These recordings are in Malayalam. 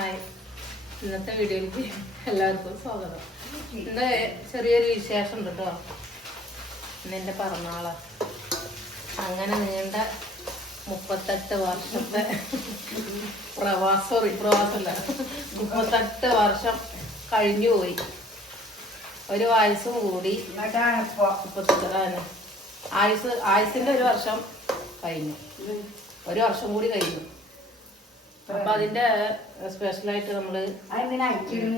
ഹായ്, ഇന്നത്തെ വീഡിയോയിലേക്ക് എല്ലാവർക്കും സ്വാഗതം. ഇന്ന് ചെറിയൊരു വിശേഷം ഉണ്ട് കേട്ടോ. ഇന്ന് എൻ്റെ പിറന്നാളാ. അങ്ങനെ നീണ്ട 38 വർഷത്തെ പ്രവാസമല്ല 38 വർഷം കഴിഞ്ഞു പോയി. ഒരു വയസ്സും കൂടി 38 ആയുസിന്റെ ഒരു വർഷം കഴിഞ്ഞു. ഒരു വർഷം കൂടി കഴിഞ്ഞു. അപ്പൊ അതിന്റെ സ്പെഷ്യലായിട്ട് നമ്മള്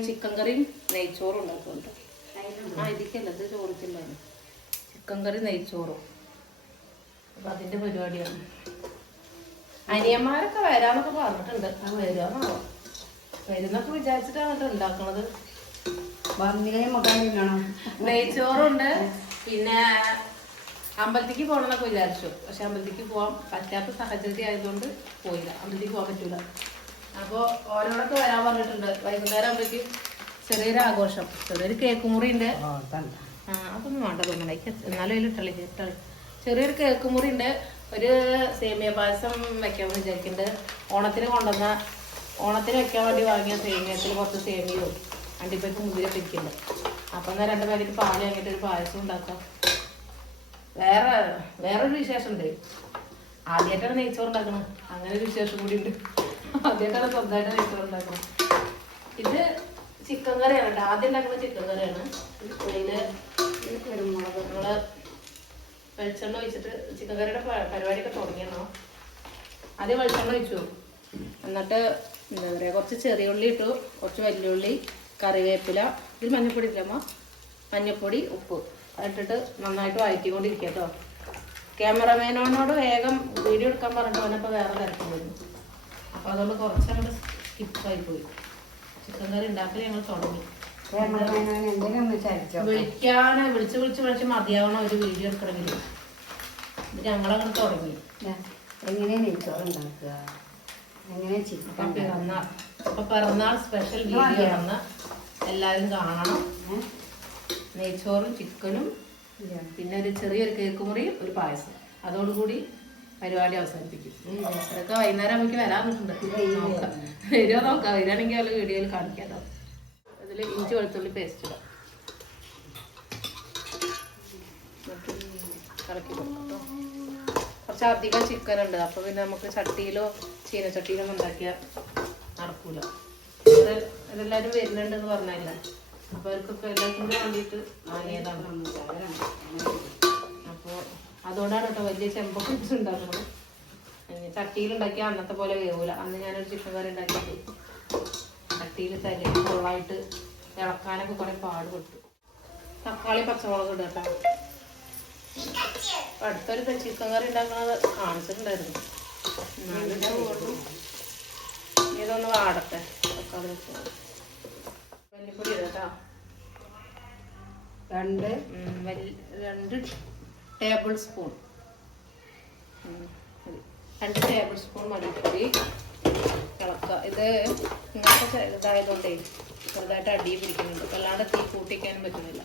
ചിക്കൻ കറിയും നെയ്ച്ചോറും ഉണ്ടാക്കുന്നുണ്ട്. ഇതിക്കല്ല, ഇത് ചോറിക്കില്ല, ചിക്കൻ കറി നെയ്ച്ചോറും. അപ്പൊ അതിന്റെ പരിപാടിയാണ്. അനിയന്മാരൊക്കെ വരാന്നൊക്കെ പറഞ്ഞിട്ടുണ്ട്. വരുവാന്നാവോ, വരുന്നൊക്കെ വിചാരിച്ചിട്ടാണ് ഉണ്ടാക്കണത്. നെയ്ച്ചോറുണ്ട്, പിന്നെ അമ്പലത്തേക്ക് പോകണമെന്നൊക്കെ വിചാരിച്ചു. പക്ഷെ അമ്പലത്തേക്ക് പോകാൻ പറ്റാത്ത സാഹചര്യം ആയതുകൊണ്ട് പോയില്ല. അമ്പലത്തേക്ക് പോകാൻ പറ്റൂല. അപ്പോൾ ഓരോടൊക്കെ വരാൻ പറഞ്ഞിട്ടുണ്ട്. വൈകുന്നേരം ആകുമ്പോഴേക്കും ചെറിയൊരു ആഘോഷം, ചെറിയൊരു കേക്ക് മുറിയുണ്ട്. അതൊന്നും വേണ്ട തോന്നണേ, എന്നാലും അതിൽ ഇട്ടളി. ചെറിയൊരു കേക്ക് മുറിയുണ്ട്. ഒരു സേമിയ പായസം വെക്കാമെന്ന് വിചാരിക്കുന്നുണ്ട്. ഓണത്തിന് വെക്കാൻ വേണ്ടി വാങ്ങിയ സേമിയത്തിൽ കുറച്ച് സേമിയോ അണ്ടിപ്പരിപ്പ് മുന്തിരിയൊക്കെ ഇരിക്കുന്നുണ്ട്. അപ്പം എന്നാൽ 2 പാക്കറ്റ് പാല് വാങ്ങിയിട്ട് ഒരു പായസം ഉണ്ടാക്കാം. വേറൊരു വിശേഷം ഉണ്ട്. ആദ്യമായിട്ടാണ് നെയ്ച്ചോറ് ഉണ്ടാക്കണം. അങ്ങനെ ഒരു വിശേഷം കൂടി ഉണ്ട്. ആദ്യമായിട്ടാണ് സ്വന്തമായിട്ട് നെയ്ച്ചോറ് ഉണ്ടാക്കണം. ഇത് ചിക്കൻ കറിയാണ് കേട്ടോ. ആദ്യം ഉണ്ടാക്കുന്ന ചിക്കൻ കറിയാണ്. അതില് നമ്മള് വെളിച്ചെണ്ണ ഒഴിച്ചിട്ട് ചിക്കൻ കറിയുടെ പരിപാടിയൊക്കെ തുടങ്ങിയെന്നോ. ആദ്യം വെളിച്ചെണ്ണ ഒഴിച്ചു. എന്നിട്ട് എന്താ പറയുക, കുറച്ച് ചെറിയ ഉള്ളി ഇട്ടു, കുറച്ച് വലിയുള്ളി, കറിവേപ്പില, ഇതിൽ മഞ്ഞപ്പൊടി ഇല്ലമ്മ, മഞ്ഞപ്പൊടി, ഉപ്പ് ഇട്ടിട്ട് നന്നായിട്ട് വഴറ്റിക്കൊണ്ടിരിക്കുക കേട്ടോ. ക്യാമറമാനോട് വേഗം വീഡിയോ എടുക്കാൻ പറഞ്ഞിട്ട് അവനപ്പോൾ വേറെ തിരക്ക് വരുന്നു. അപ്പോൾ അതുകൊണ്ട് കുറച്ചങ്ങോട്ട് സ്കിപ്പായി പോയി. ചിക്കൻ കറി ഉണ്ടാക്കൽ ഞങ്ങൾ തുടങ്ങി. വിളിച്ച് മതിയാവണം ഒരു വീഡിയോ എടുക്കണമെങ്കിൽ. ഇത് ഞങ്ങളങ്ങനെ തുടങ്ങി. പിറന്നാൾ സ്പെഷ്യൽ വീഡിയോ വന്ന് എല്ലാവരും കാണണം. നെയ്ച്ചോറും ചിക്കനും പിന്നെ ഒരു ചെറിയൊരു കേക്ക് മുറിയും ഒരു പായസം. അതോടുകൂടി പരിപാടി അവസാനിപ്പിക്കും. അതൊക്കെ വൈകുന്നേരം നമുക്ക് വരാറുണ്ട്. വരുമോ നോക്കാം. വരികയാണെങ്കിൽ അവൾ വീഡിയോയിൽ കാണിക്കാമല്ലോ. അതിൽ ഇഞ്ചി വെളുത്തുള്ളി പേസ്റ്റ് ഇടാം. കലക്കി കൊടുക്കട്ടോ. കുറച്ചധികം ചിക്കൻ ഉണ്ട്. അപ്പോൾ പിന്നെ നമുക്ക് ചട്ടിയിലോ ചീനച്ചട്ടിയിലോ ഒന്നും ഉണ്ടാക്കിയാൽ നടക്കൂല. ഇതെല്ലാവരും വരുന്നുണ്ടെന്ന് പറഞ്ഞില്ല. അപ്പോൾ അവർക്കൊക്കെ എല്ലാവർക്കും കൂടി വേണ്ടിയിട്ട് വാങ്ങിയതാണ്. അപ്പോൾ അതുകൊണ്ടാണ് കേട്ടോ വലിയ ചെമ്പൊക്കെ വെച്ചിട്ടുണ്ടാക്കുന്നത്. ചട്ടിയിലുണ്ടാക്കിയാൽ അന്നത്തെ പോലെ വേവൂല. അന്ന് ഞാനൊരു ചിക്കൻ കറി ഉണ്ടാക്കിയിട്ട് ചട്ടിയിൽ തലയിൽ ഫുള്ളായിട്ട് ഇളക്കാനൊക്കെ കുറേ പാടുപെട്ടു. തക്കാളി പച്ചമുളക് ഇടുക കേട്ടോ. അടുത്തൊരു ചിക്കൻ കറി ഉണ്ടാക്കുന്നത് കാണിച്ചിട്ടുണ്ടായിരുന്നു. ഇതൊന്ന് വാടട്ടെ. തക്കാളി പച്ചമുളക്, മല്ലിപ്പൊടി ഇടുക കേട്ടോ. 2 ടേബിൾ സ്പൂൺ 2 ടേബിൾ സ്പൂൺ മല്ലിപ്പൊടി ഇളക്കുക. ഇത് ഇങ്ങനത്തെ ഇതായതുകൊണ്ടേ ചെറുതായിട്ട് അടി പിടിക്കുന്നുണ്ട്. അല്ലാണ്ട് തീ കൂട്ടിക്കാനും പറ്റുന്നില്ല.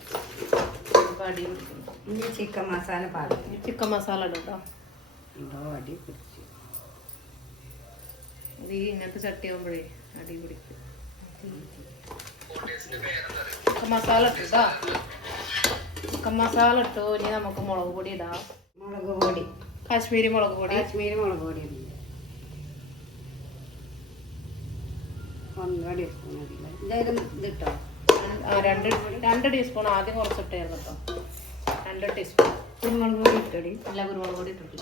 അപ്പോൾ അടി പിടിക്കുന്നു. ചിക്കൻ മസാല ഇടും കേട്ടോ. അടി പിടിച്ചു. ഇത് ഇങ്ങനത്തെ ചട്ടി ആകുമ്പോഴേ അടി പിടിക്കും. ചിക്കൻ മസാല ഇട്ടോ. ചിക്കൻ മസാല ഇട്ടു. ഇനി നമുക്ക് മുളക് പൊടി ഇടാം. കാശ്മീരി മുളക് പൊടി 1 ടീസ്പൂൺ ആദ്യം കുറച്ചിട്ടായിരുന്നു കേട്ടോ. 2 ടീസ്പൂൺ കുരുമുളക് പൊടി ഇട്ടടി. അല്ല, കുരുമുളക് പൊടി ഇട്ടിട്ട്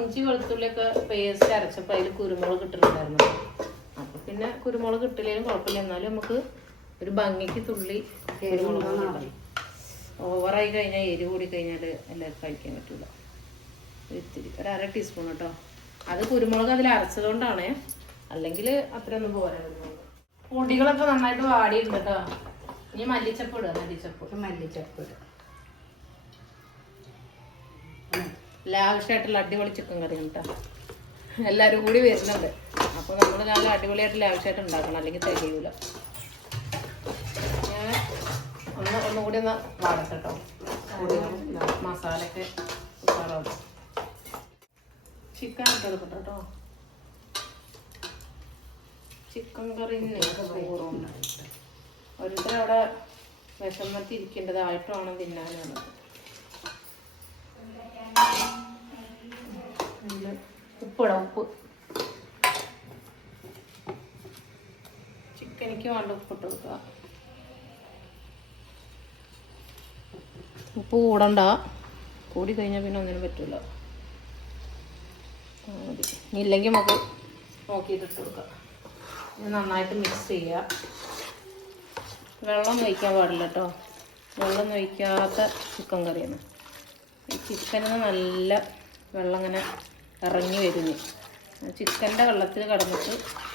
ഇഞ്ചി വെളുത്തുള്ളിയൊക്കെ പേസ്റ്റ് അരച്ചപ്പോൾ അതിൽ കുരുമുളക് ഇട്ടിട്ടുണ്ടായിരുന്നു. അപ്പോൾ പിന്നെ കുരുമുളക് ഇട്ടില്ലെങ്കിലും കുഴപ്പമില്ല. എന്നാലും നമുക്ക് ഒരു ഭംഗിക്ക് തുള്ളി കുരുമുളക്. ഓവറായി കഴിഞ്ഞാൽ എരിവ് കൂടി കഴിഞ്ഞാൽ എല്ലാവർക്കും കഴിക്കാൻ പറ്റില്ല. ഇത്തിരി 1/2 ടീസ്പൂൺ കേട്ടോ. അത് കുരുമുളക് അതിൽ അരച്ചതുകൊണ്ടാണ്. അല്ലെങ്കിൽ അത്രയൊന്നും പോരാ. പൊടികളൊക്കെ നന്നായിട്ട് വാടിയിട്ടുണ്ട് കേട്ടോ. ഇനി മല്ലിച്ചപ്പ് ഇടുക. മല്ലിച്ചപ്പ് ലാവിഷായിട്ടുള്ള അടിപൊളി ചിക്കൻ കറി കേട്ടോ. എല്ലാവരും കൂടി വരുന്നുണ്ട്. അപ്പോൾ നമ്മൾ നല്ല അടിപൊളിയായിട്ട് ലാവിഷായിട്ട് ഉണ്ടാക്കണം, അല്ലെങ്കിൽ തികയൂല. ഞാൻ ഒന്നുകൂടി ഒന്ന് വാടട്ടെ കേട്ടോ. മസാലയൊക്കെ ഉഷാറാവും. ചിക്കൻ ഇട്ട് കൊടുക്കട്ടെ കേട്ടോ. ചിക്കൻ കറി ചോറും ഓരോരുത്തർ അവിടെ വിഷമത്തിരിക്കേണ്ടതായിട്ട് വേണം തിന്നാനാണ്. ഉപ്പിടാം, ഉപ്പ് ചിക്കനിക്ക് വേണ്ട ഉപ്പിട്ട് കൊടുക്കുക. ഉപ്പ് കൂടണ്ട, കൂടി കഴിഞ്ഞാൽ പിന്നെ ഒന്നിനും പറ്റില്ല. മതി, ഇല്ലെങ്കിൽ നമുക്ക് നോക്കിയിട്ട് ഇട്ട് കൊടുക്കാം. നന്നായിട്ട് മിക്സ് ചെയ്യുക. വെള്ളം ഒഴിക്കാൻ പാടില്ല കേട്ടോ, വെള്ളം ഒഴിക്കാത്ത ചിക്കൻ കറിയാണ്. ഈ ചിക്കനിന് നല്ല വെള്ളം ഇങ്ങനെ ഇറങ്ങി വരുന്നു. ചിക്കൻ്റെ വെള്ളത്തിൽ കിടന്നിട്ട്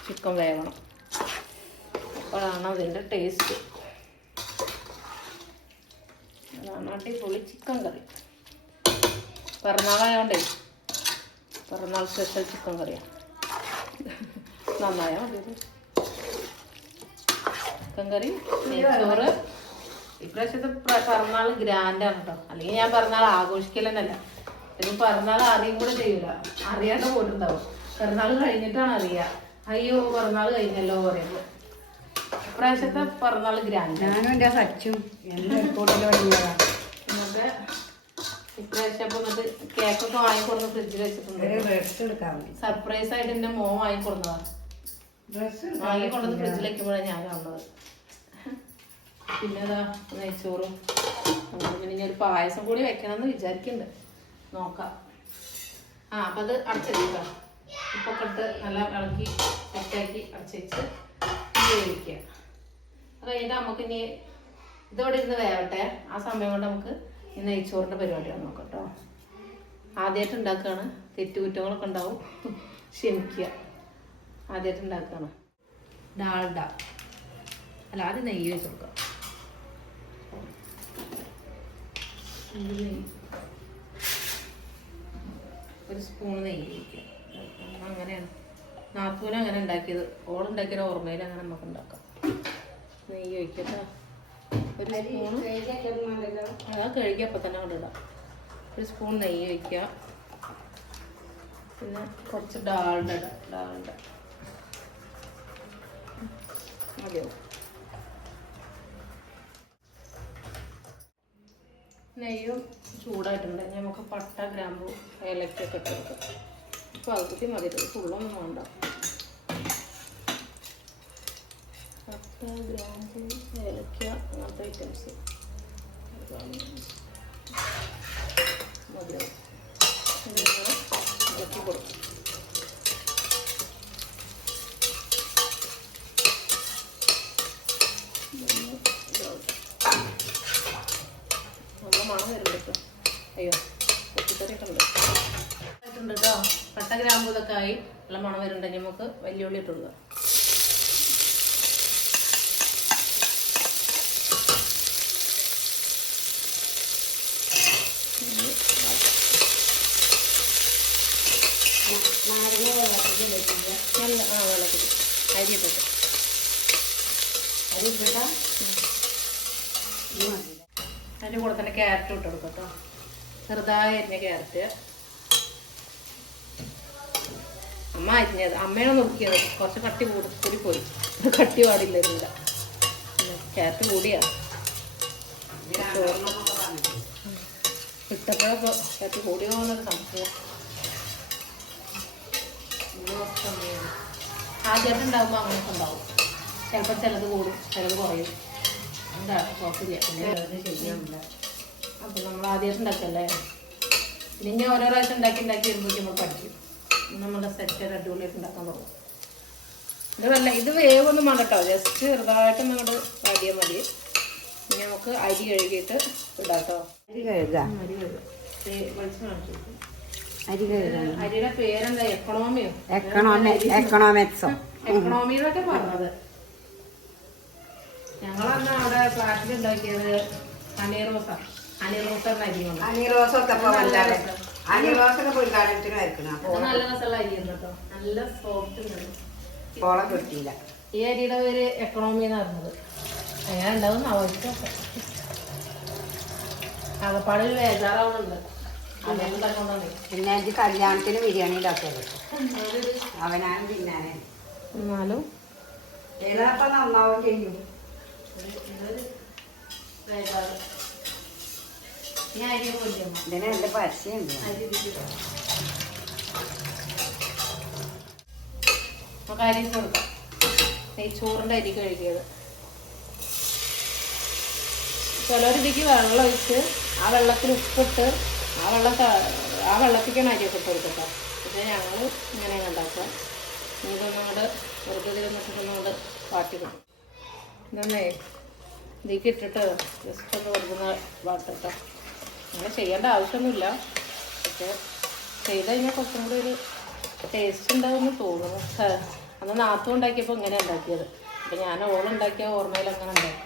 ചിക്കൻ വേകണം, അപ്പോഴാണ് അതിൻ്റെ ടേസ്റ്റ്. അതാണ് അടിപൊളി ചിക്കൻ കറി. പിറന്നാളായോണ്ടേ പിറന്നാൾ സ്പെഷ്യൽ ചിക്കൻ കറിയാണ്. നന്നായാൽ മതി. ചിക്കൻ കറി, നെയ്ച്ചോറ്. ഇപ്രാവശ്യത്തെ പിറന്നാൾ ഗ്രാൻഡാണ് കേട്ടോ. അല്ലെങ്കിൽ ഞാൻ പിറന്നാൾ ആഘോഷിക്കലെന്നല്ല, ഇപ്പം പിറന്നാൾ അറിയും കൂടെ ചെയ്യൂല, അറിയാണ്ട് പോയിട്ടുണ്ടാവും. പിറന്നാൾ കഴിഞ്ഞിട്ടാണ് അറിയുക. അയ്യോ പിറന്നാൾ കഴിഞ്ഞല്ലോ പറയുമ്പോൾ. ഇപ്രാവശ്യത്തെ പിറന്നാൾ ഗ്രാൻഡ്. ഞാനും എൻ്റെ സച്ചും എല്ലാം നമുക്ക് ഇപ്രാവശ്യം അപ്പോൾ എന്നിട്ട് കേക്കൊക്കെ വാങ്ങിക്കൊടുന്ന് ഫ്രിഡ്ജിൽ വെച്ചിട്ടുണ്ട്. ഡ്രസ്സ് എടുക്കാൻ മതി. സർപ്രൈസ് ആയിട്ട് എൻ്റെ മോൻ വാങ്ങിക്കൊടുന്നതാണ്. വാങ്ങിക്കൊണ്ടത് ഫ്രിഡ്ജിൽ വെക്കുമ്പോഴാണ് ഞാൻ കാണുന്നത്. പിന്നെ അതാ നെയ്ച്ചോറും. പിന്നെ ഇനി ഒരു പായസം കൂടി വെക്കണമെന്ന് വിചാരിക്കുന്നുണ്ട്, നോക്കാം. അപ്പം അത് അടച്ചെടുക്കുക. ഉപ്പൊക്കെ ഇട്ട് നല്ല ഇളക്കി സെറ്റാക്കി അടച്ചുവെച്ച് വേവിക്കുക. അത് കഴിഞ്ഞിട്ട് നമുക്ക് ഇനി ഇതോടെ ഇരുന്ന് വേവട്ടെ. ആ സമയം കൊണ്ട് നമുക്ക് ഈ നെയ്ച്ചോറിൻ്റെ പരിപാടിയാണ് നോക്കാം കേട്ടോ. ആദ്യമായിട്ട് ഉണ്ടാക്കുകയാണ്, തെറ്റുകുറ്റങ്ങളൊക്കെ ഉണ്ടാവും, ക്ഷമിക്കുക. ആദ്യമായിട്ട് ഉണ്ടാക്കുകയാണ്. ഡാൽഡ അല്ല, ആദ്യം നെയ്യ് വെച്ച് കൊടുക്കാം. ഒരു സ്പൂൺ നെയ്യ് ഒഴിക്കുക. അങ്ങനെയാണ് നാത്തൂന് അങ്ങനെ ഉണ്ടാക്കിയത്. ഓളുണ്ടാക്കിയ ഓർമ്മയിൽ അങ്ങനെ നമുക്ക് ഉണ്ടാക്കാം. നെയ്യ് ഒഴിക്കട്ടോ. ഒരു സ്പൂൺ അതാ കഴുകി അപ്പം തന്നെ കൊണ്ടിടാം. ഒരു സ്പൂൺ നെയ്യ് ഒഴിക്കുക. പിന്നെ കുറച്ച് ഡാൽഡ ഇടാം. ഡാൽഡ മതിയാവും. നെയ്യും ചൂടായിട്ടുണ്ട്. നമുക്ക് പട്ട, ഗ്രാമ്പു, ഏലക്കൊക്കെ ഇട്ട് കൊടുക്കാം. പകുതി മതി, ഫുള്ളൊന്നും വേണ്ട. പട്ട, ഗ്രാമ്പു, ഏലക്ക അങ്ങനത്തെ ഐറ്റംസ് മതിയാവും. ഇളക്കി കൊടുക്കും. നല്ല മണം വരുന്നുണ്ട് കേട്ടോ. അയ്യോ പൊട്ടിക്കറിയൊക്കെ ഉണ്ട് കേട്ടോ. പട്ട, ഗ്രാമ്പൂ ഇതൊക്കെ ആയി നല്ല മണം വരുന്നുണ്ടെങ്കിൽ നമുക്ക് വലിയ ഉള്ളി ഇട്ട് കൊടുക്കാം. നല്ല വെള്ളത്തിൽ അരി ഇട്ടിട്ട് അതിൻ്റെ കൂടെ തന്നെ ക്യാരറ്റ് ഇട്ട് കൊടുക്കാം കേട്ടോ. ചെറുതായി അരിഞ്ഞ ക്യാരറ്റ് അമ്മ അരിഞ്ഞത്, അമ്മയാണ് നോക്കിയത്. കുറച്ച് കട്ടി കൂടി പോയി, കട്ടി പാടില്ലായിരുന്നില്ല. ക്യാരറ്റ് കൂടിയാ ഇട്ടപ്പോഴൊക്കെ ക്യാരറ്റ് കൂടിയോ എന്നൊരു സംശയം. ആദ്യമായിട്ട് ഉണ്ടാകുമ്പോൾ അങ്ങനെയൊക്കെ ഉണ്ടാവും. ചിലപ്പോൾ ചിലത് കൂടും, ചിലത് കുറയും. എന്താ കുഴപ്പമില്ല. പിന്നെ ശരിയാവില്ല. അപ്പം നമ്മൾ ആദ്യമായിട്ട് ഉണ്ടാക്കല്ലേ. പിന്നെ ഓരോ പ്രാവശ്യം ഉണ്ടാക്കി വരുമ്പോഴേക്കും നമ്മൾ പഠിക്കും. നമ്മുടെ സെറ്റ് അടിപൊളിയായിട്ട് ഉണ്ടാക്കാൻ തുടങ്ങും. ഇത് നല്ല ഇത് വേവൊന്നും വേണ്ട കേട്ടോ, ജസ്റ്റ് ചെറുതായിട്ട് അങ്ങോട്ട് വാടിയാൽ മതി. പിന്നെ നമുക്ക് അരി കഴുകിയിട്ട് ഇടാം കേട്ടോ. അരി കഴുകാം. അരി കഴുകാം. വെളിച്ചം കാണിച്ചു കൊടുക്കും. അരിയുടെ പേരെന്താ? എക്കണോമിയോ? എക്കണോമിക്സോ എക്കണോമി എന്നൊക്കെ പറഞ്ഞത്. ഞങ്ങളന്ന് അവിടെ ഫ്ലാറ്റിൽ ഉണ്ടാക്കിയത് ഹണി റോസ എന്ന അരിയാണ്. നല്ല രസമുള്ള അരിയാണ് കേട്ടോ, നല്ല സോഫ്റ്റ്. ഈ അരിയുടെ പേര് എക്കണോമി എന്ന് പറഞ്ഞത്. അങ്ങനെ ഉണ്ടാവും അവർക്ക് ആകപ്പാട് ഒരു ബേജാറാവുന്നുണ്ട്. പിന്നെ കല്യാണത്തിന് ബിരിയാണി ഉണ്ടാക്കിയത് അവനാണ് തിന്നാനേ. എന്നാലും ഏതാപ്പ നന്നാവും ചെയ്യും. ഇതൊരു വേഗാറ് ഈ അരി പോയില്ലേ ഇതിന് എന്റെ പരസ്യമുണ്ട്. അരി ഇരിക്കുക നമുക്ക് അരി കൊടുക്കാം. നെയ്ച്ചോറിൻ്റെ അരി കഴുകിയത് ചിലരിതിക്ക് വെള്ളം ഒഴിച്ച് ആ വെള്ളത്തിൽ ഉപ്പിട്ട് ആ വെള്ളത്തിലേക്കാണ് അരിയൊക്കെ ഇട്ട് കൊടുക്കട്ടോ. പക്ഷേ ഞങ്ങൾ ഇങ്ങനെയാണ് ഉണ്ടാക്കുക. ഇതൊന്നും കൂടെ വെറുതെ ഇതിലൊന്നും കൂടെ വാട്ടി കൊടുക്കും. ഇതൊന്നേ ഇതിലേക്ക് ഇട്ടിട്ട് ജസ്റ്റ് ഒന്ന് കൊടുക്കുന്ന വാട്ടിട്ടോ. അങ്ങനെ ചെയ്യേണ്ട ആവശ്യമൊന്നുമില്ല, പക്ഷേ ചെയ്ത് കഴിഞ്ഞാൽ കുറച്ചും കൂടി ഒരു ടേസ്റ്റ് ഉണ്ടാവുമെന്ന് തോന്നുന്നു. അന്ന് നാത്തും ഉണ്ടാക്കിയപ്പോൾ ഇങ്ങനെ ഉണ്ടാക്കിയത്. അപ്പം ഞാൻ ഓളുണ്ടാക്കിയ ഓർമ്മയിൽ അങ്ങനെ ഉണ്ടാക്കി.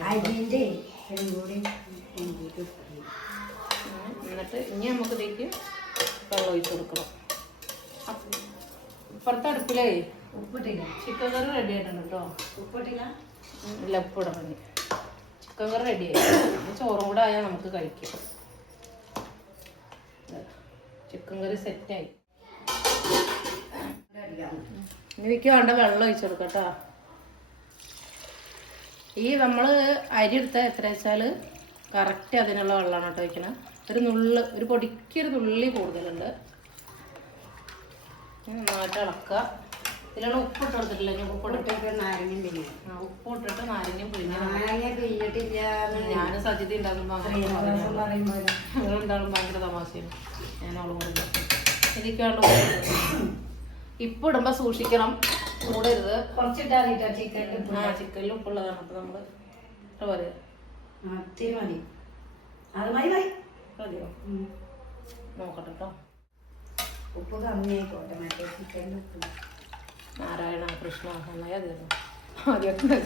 എന്നിട്ട് ഇനി നമുക്ക് ഇതിലേക്ക് വെള്ളം ഒഴിച്ച് കൊടുക്കണം. ഇപ്പുറത്തെ അടുപ്പിലേ ഉപ്പിട്ടില്ല. ചിക്കൻ കറി റെഡി ആയിട്ടുണ്ട് കേട്ടോ. ഉപ്പിട്ടില്ല. ഇല്ല, ഉപ്പിടണം. ചിക്കൻ കറി റെഡി ആയി. ചോറും കൂടെ ആയാൽ നമുക്ക് കഴിക്കാം. ചിക്കൻ കറി സെറ്റായി. എനിക്ക് വേണ്ട വെള്ളം ഒഴിച്ചു കൊടുക്കാം കേട്ടോ. ഈ നമ്മൾ അരി എടുത്ത എത്ര വെച്ചാൽ കറക്റ്റ് അതിനുള്ള വെള്ളമാണ് കേട്ടോ വയ്ക്കണം. ഒരു പൊടിക്കൊരു തുള്ളി കൂടുതലുണ്ട്. നന്നായിട്ട് ഇളക്കുക. ഇതിലാണ് ഉപ്പിട്ട് കൊടുത്തിട്ടില്ല. ഉപ്പിട്ടിട്ട് നാരങ്ങയും പിഴിഞ്ഞു. ഉപ്പിട്ടിട്ട് നാരങ്ങയും പിഴിഞ്ഞ് പിഴിഞ്ഞിട്ടില്ല. ഞാനും സജിത ഉണ്ടാകുമ്പോൾ അങ്ങനെ ഉണ്ടാകുമ്പോൾ ഭയങ്കര തമാശയാണ്. ഞാൻ അവളും കൂടെ ഇതിക്കാണ്ട് ഇപ്പം ഇടുമ്പോൾ സൂക്ഷിക്കണം, കൂടരുത്. കുറച്ചിട്ടാൽ ചിക്കനിൽ ചിക്കനിൽ ഉപ്പുള്ളതാണ്. അപ്പം നമ്മൾ ഇത്ര പറയാം. മതി. അത് മതി മതി മതിയോ? നോക്കട്ടെ കേട്ടോ. ഉപ്പ് കമ്മിയായിക്കോട്ടെ. മറ്റേ ചിക്കനിൽ ഉപ്പ്. നാരായണ കൃഷ്ണ നന്നായി അതായിരുന്നു ആദ്യമൊക്കെ.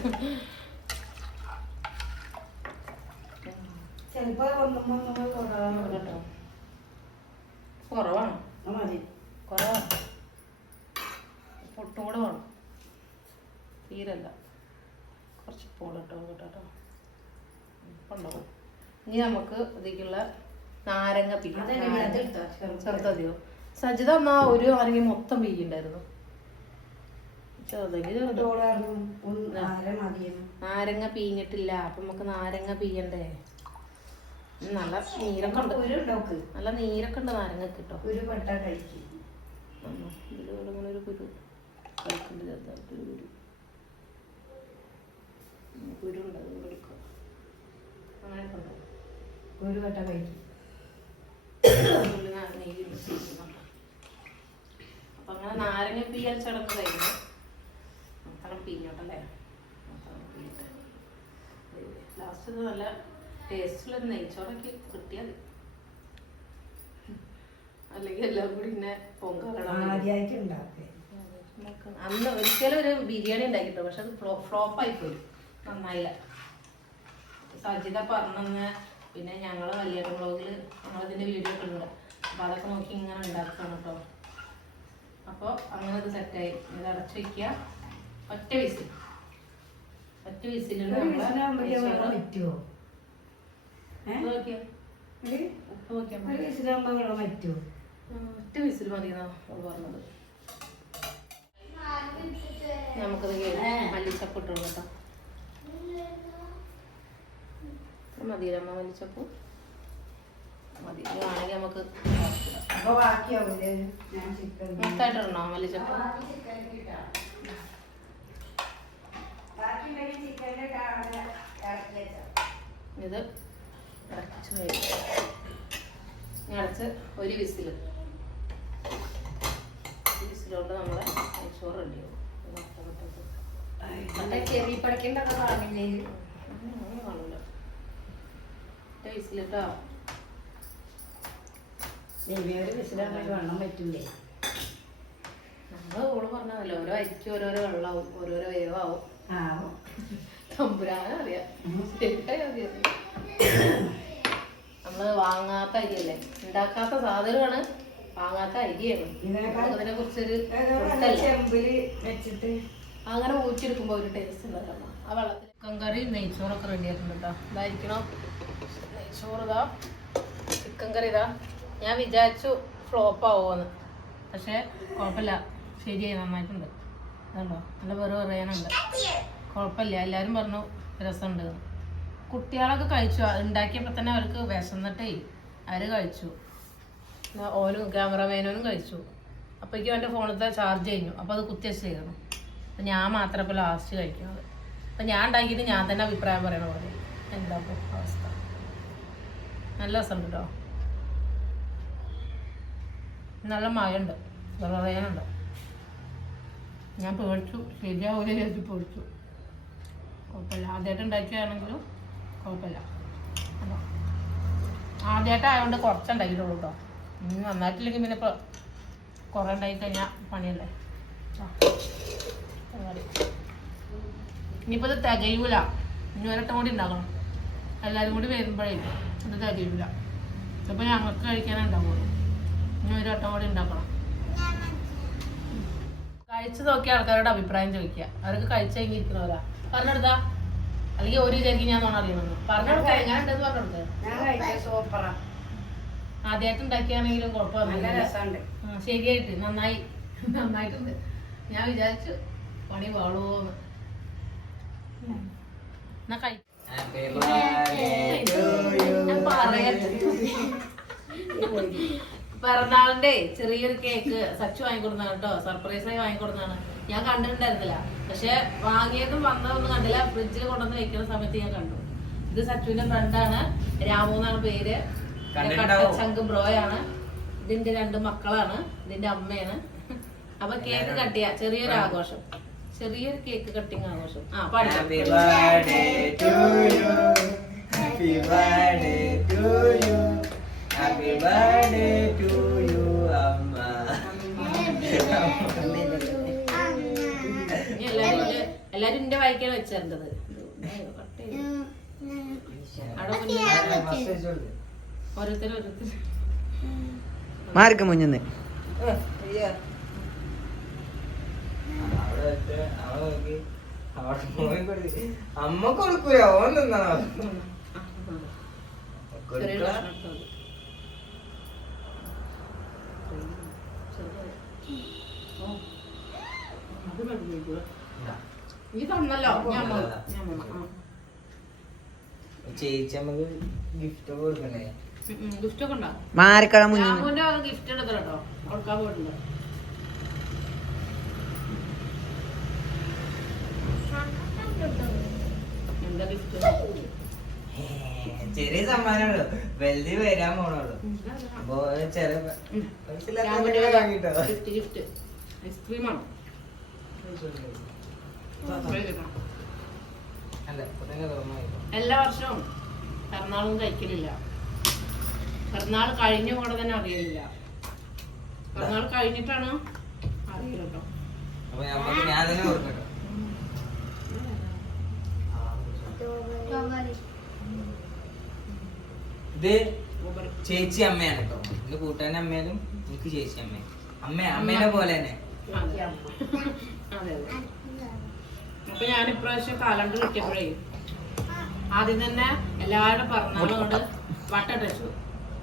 ചിലപ്പോൾ കേട്ടോ കുറവാണ്. മതി. കുറവാണ്. പൊട്ടും കൂടെ വേണം. തീരല്ല, കുറച്ച് പോളിട്ടോ കേട്ടോ. ഉണ്ടാവും. ഇനി നമുക്ക് ഇതിലേക്കുള്ള നാരങ്ങ ചെറുതതിയോ സജിത എന്നാ ഒരു നാരങ്ങ മൊത്തം പിഴിയുണ്ടായിരുന്നു. നാരങ്ങ പിഴിഞ്ഞിട്ടില്ല. അപ്പൊ നമുക്ക് നാരങ്ങ പിഴിയണ്ടേ? നല്ല നീരൊക്കെ ഉണ്ട്. നല്ല നീരൊക്കെ ഉണ്ട് നാരങ്ങ കിട്ടോ. ഇതിലങ്ങനെ ഒരു കുരു കഴിക്കേണ്ട ചെറുതായിട്ടൊരു കുരു ഉണ്ട്. അത് കൊടുക്കുക. അങ്ങനെയൊക്കെ ഉണ്ടാവും. ഒരു വട്ട കഴിക്കും. അപ്പൊ അങ്ങനെ നാരങ്ങ പിഴിയാൻ ചടങ്ങ് കഴിഞ്ഞു. മൊത്തം പിഴിഞ്ഞോട്ടല്ലേ. ലാസ്റ്റ് നല്ല ടേസ്റ്റുള്ളൊരു നെയ്ച്ചോറൊക്കെ കിട്ടിയാൽ അല്ലെങ്കിൽ എല്ലാം കൂടി ഇങ്ങനെ പൊങ്കാലാണ്. അന്ന് ഒരിക്കലും ഒരു ബിരിയാണി ഉണ്ടാക്കിട്ടോ, പക്ഷെ അത് ഫ്ലോപ്പായി പോയി. നന്നായില്ല. സജിത പറഞ്ഞെന്ന് പിന്നെ ഞങ്ങൾ കല്യാണ വ്ളോഗിൽ ഞങ്ങളിതിൻ്റെ വീഡിയോ ഒക്കെ ഉണ്ട്. അപ്പോൾ അതൊക്കെ നോക്കി ഇങ്ങനെ ഉണ്ടാക്കുകയാണ് കേട്ടോ. അപ്പോൾ അങ്ങനെ അത് സെറ്റായി. ഇത് അടച്ച് വയ്ക്കുക. ഒറ്റ വിസിൽ. ഒറ്റ വിസിലാണ് ഉപ്പ് നോക്കിയാൽ ഉപ്പ് നോക്കിയാൽ ഒറ്റ വിസിൽ മതിയെന്നാണ് പറഞ്ഞത്. നമുക്കത് മല്ലിച്ചപ്പ് ഇട്ടു കേട്ടോ. മതിയമ്മ മല്ലിച്ചപ്പ് മതി. ആണെങ്കിൽ നമുക്ക് മൊത്തമായിട്ട് ഇടണോ മല്ലിച്ചപ്പ്? ഇത് അടച്ച് ഒരു വിസിൽ. വിസിലോട്ട് നമ്മളെ ചോറ് റെഡിയാവും. ചെവി പടക്കേണ്ടൊക്കെ കാണില്ലേ? കാണൂല. വിസിലിട്ടോ. ഒരു വിസിലാകുമ്പോൾ വെള്ളം പറ്റൂലേ? നമ്മൾ ഓള് പറഞ്ഞതല്ലോ, ഓരോ അരിക്കും ഓരോരോ വെള്ളമാവും, ഓരോരോ വേവാവും. തമ്പുരാനറിയാം. നമ്മള് വാങ്ങാത്ത അരിയല്ലേ, ഉണ്ടാക്കാത്ത സാധനമാണ്, വാങ്ങാത്ത അരിയാണ്. അതിനെ കുറിച്ചൊരു അങ്ങനെ ഊറ്റിയെടുക്കുമ്പോ ഒരു ടേസ്റ്റ് ഉണ്ടാകാം. ആ വെള്ളത്തിൽ ചിക്കൻ കറി നെയ്ച്ചോറൊക്കെ റെഡി ആയിട്ടുണ്ട് കേട്ടോ. ഇതായിരിക്കണം നെയ്ച്ചോറ്. ഇതാ ചിക്കൻ കറി. ഇതാ ഞാൻ വിചാരിച്ചു ഫ്ലോപ്പ് ആവുമെന്ന്, പക്ഷേ കുഴപ്പമില്ല, ശരിയായി, നന്നായിട്ടുണ്ട്. അതുണ്ടോ, നല്ല വെറു പറയാനുണ്ട്. കുഴപ്പമില്ല, എല്ലാവരും പറഞ്ഞു രസമുണ്ട്. കുട്ടികളൊക്കെ കഴിച്ചു, ഉണ്ടാക്കിയപ്പോൾ തന്നെ അവർക്ക് വിശന്നിട്ടേ അവർ കഴിച്ചു. ഓനും ക്യാമറമാനും കഴിച്ചു. അപ്പോഴേക്കും എൻ്റെ ഫോണിലത്തെ ചാർജ് കഴിഞ്ഞു. അപ്പോൾ അത് കുത്തിവെച്ച് ചെയ്യണം. അപ്പം ഞാൻ മാത്രം ഇപ്പോൾ ലാസ്റ്റ് കഴിക്കുന്നത്. അപ്പം ഞാൻ ഉണ്ടാക്കിയിട്ട് ഞാൻ തന്നെ അഭിപ്രായം പറയണ പോലെ. എന്താ ഇപ്പോൾ അവസ്ഥ? നല്ല രസമുണ്ട് കേട്ടോ. നല്ല മഴയുണ്ട്, വിറയാനുണ്ട്. ഞാൻ പേടിച്ചു, ശരിയാവില്ല ചേച്ചി, പേടിച്ചു. കുഴപ്പമില്ല, ആദ്യമായിട്ട് ഉണ്ടാക്കിയാണെങ്കിലും കുഴപ്പമില്ല. അല്ലോ ആദ്യമായിട്ടായതുകൊണ്ട് കുറച്ചുണ്ടാക്കിയിട്ടുള്ളൂ കേട്ടോ. നന്നായിട്ടില്ലെങ്കിൽ പിന്നെ ഇപ്പോൾ കുറേ ഉണ്ടാക്കി കഴിഞ്ഞാൽ പണിയല്ലേ. ഇനിയിപ്പോൾ ഇത് തികയൂല, ഇനി ഒരട്ടം കൂടി ഉണ്ടാക്കണം. എല്ലാവരും കൂടി വരുമ്പോഴേ ഇത് തികയൂല. ഇതിപ്പോൾ ഞങ്ങൾക്ക് കഴിക്കാനേ ഉണ്ടാവുള്ളൂ. ഇനി ഒരു വട്ടം കൂടി ഉണ്ടാക്കണം. കഴിച്ചു നോക്കിയ ആൾക്കാരോട് അഭിപ്രായം ചോദിക്കുക. അവർക്ക് കഴിച്ചു കഴിഞ്ഞിരിക്കുന്നവരാ പറഞ്ഞെടുത്താ, അല്ലെങ്കിൽ ഒരു വിചാരിക്കും ഞാൻ തോന്നാൻ അറിയുന്നു. പറഞ്ഞെടുക്കുക എങ്ങനെ ഉണ്ടെന്ന് പറഞ്ഞെടുത്തത്. ആദ്യമായിട്ട് ഉണ്ടാക്കിയാണെങ്കിലും കുഴപ്പമൊന്നുമില്ല, ശരിയായിട്ട് നന്നായിട്ടുണ്ട്. ഞാൻ വിചാരിച്ചു പണി പാളൂന്ന്. എന്നാ കഴി പിറന്നാളിന്റെ ചെറിയൊരു കേക്ക് സച്ചു വാങ്ങിക്കൊടുന്നാണ് കേട്ടോ. സർപ്രൈസായി വാങ്ങിക്കൊടുന്നാണ്. ഞാൻ കണ്ടിട്ടുണ്ടായിരുന്നില്ല, പക്ഷെ വാങ്ങിയതും വന്നതൊന്നും കണ്ടില്ല. ഫ്രിഡ്ജിൽ കൊണ്ടുവന്ന് വെക്കുന്ന സമയത്ത് ഞാൻ കണ്ടു. ഇത് സച്ചുവിന്റെ ഫ്രണ്ടാണ്, രാമു എന്നാണ് പേര്. കട്ടച്ചങ്ക് ബ്രോയാണ്. ഇതിന്റെ 2 മക്കളാണ്, ഇതിന്റെ അമ്മയാണ്. അപ്പൊ കേക്ക് കട്ട് ചെയ്യാ, ചെറിയൊരു ആഘോഷം, ചെറിയൊരു കേക്ക് കട്ടിങ് ആഘോഷം. പാടിക്കാം. എല്ലാരും എന്റെ വായിക്കാൻ വെച്ചേണ്ടത്. ഓരോരുത്തർ മാർക്ക് മുന്നിന്ന് അമ്മ കൊടുക്കൂല, ഓൻ തിന്നണോ? ചേച്ചി നമുക്ക് ഗിഫ്റ്റ് കൊടുക്കണേ. ഗിഫ്റ്റ് ഒക്കെ ഉണ്ടോ? മാറിക്കള മുന്നിൽ ഗിഫ്റ്റ് എടുത്തോ കേട്ടോ, കൊടുക്കാൻ പോയിട്ടുണ്ട്. എന്താ ഗിഫ്റ്റ്? ചെറിയ സമ്മാനമുള്ളൂ, വലുത് വരാൻ പോണുള്ളൂ. അപ്പൊ ചെറിയ ഗിഫ്റ്റ് ഐസ്ക്രീമാണോ? എല്ലാ വർഷവും പിറന്നാളും കഴിക്കലില്ല. പിറന്നാൾ കഴിഞ്ഞ കൂടെ തന്നെ അറിയലില്ല. പിറന്നാൾ കഴിഞ്ഞിട്ടാണ് അറിയില്ല കേട്ടോ. ഞാൻ തന്നെ കൊടുക്കട്ടോ. ഇത് ചേച്ചി അമ്മയാണ് കേട്ടോ. എന്റെ കൂട്ടുകാരൻ്റെ അമ്മയാലും എനിക്ക് ചേച്ചി അമ്മേനെ പോലെ തന്നെ. അതെ അതെ. അപ്പൊ ഞാൻ ഇപ്രാവശ്യം കാലണ്ടർ കിട്ടിയപ്പോഴേ ആദ്യം തന്നെ എല്ലാവരുടെ പിറന്നാളും കൊണ്ട് വട്ടട്ടു.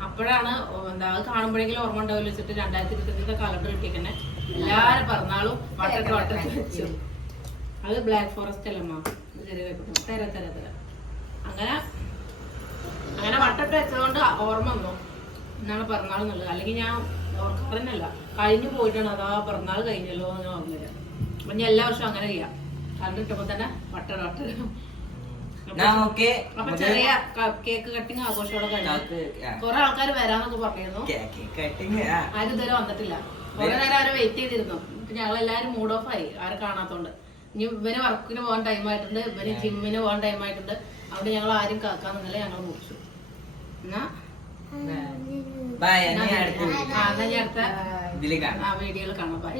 അപ്പോഴാണ് എന്താ അത് കാണുമ്പോഴെങ്കിലും ഓർമ്മ ഉണ്ടാവില്ല വെച്ചിട്ട് 2025 കാലണ്ടർ കിട്ടിയേക്കന്നെ എല്ലാവരും പിറന്നാളും വട്ടട്ട് വെച്ചു. അത് ബ്ലാക്ക് ഫോറസ്റ്റ് അല്ലമ്മ, തര അങ്ങനെ വട്ടട്ട് വെച്ചതുകൊണ്ട് ഓർമ്മ വന്നു എന്നാണ് പിറന്നാൾ എന്നുള്ളത്. അല്ലെങ്കിൽ ഞാൻ ഓർക്കറന്നല്ല, കഴിഞ്ഞു പോയിട്ടാണ് അതാ പിറന്നാൾ കഴിഞ്ഞല്ലോ എന്ന് ഓർമ്മയില്ല. അപ്പൊ ഞാൻ എല്ലാ വർഷവും അങ്ങനെ ചെയ്യാം. കലണ്ടർ ഇട്ടപ്പോ തന്നെ വട്ടട. അപ്പൊ ചെറിയ കേക്ക് കട്ടിങ് ആഘോഷമോടെ കഴിഞ്ഞു. കുറെ ആൾക്കാർ വരാന്നൊക്കെ പറഞ്ഞിരുന്നു, ആരും ഇതുവരെ വന്നിട്ടില്ല. കുറെ നേരം അവരെ വെയിറ്റ് ചെയ്തിരുന്നു. ഞങ്ങൾ എല്ലാരും മൂഡ് ഓഫ് ആയി, ആരെ കാണാത്തോണ്ട്. ഇനി ഇവന് വർക്കിന് പോകാൻ ടൈം ആയിട്ടുണ്ട്, ഇവന് ജിമ്മിന് പോകാൻ ടൈം ആയിട്ടുണ്ട്. അവിടെ ഞങ്ങൾ ആരും കാക്കാന്നില്ല, ഞങ്ങൾ മുറിച്ചു. എന്നാ ഞാൻ അടുത്ത വീഡിയോയിൽ കാണാം. ബൈ.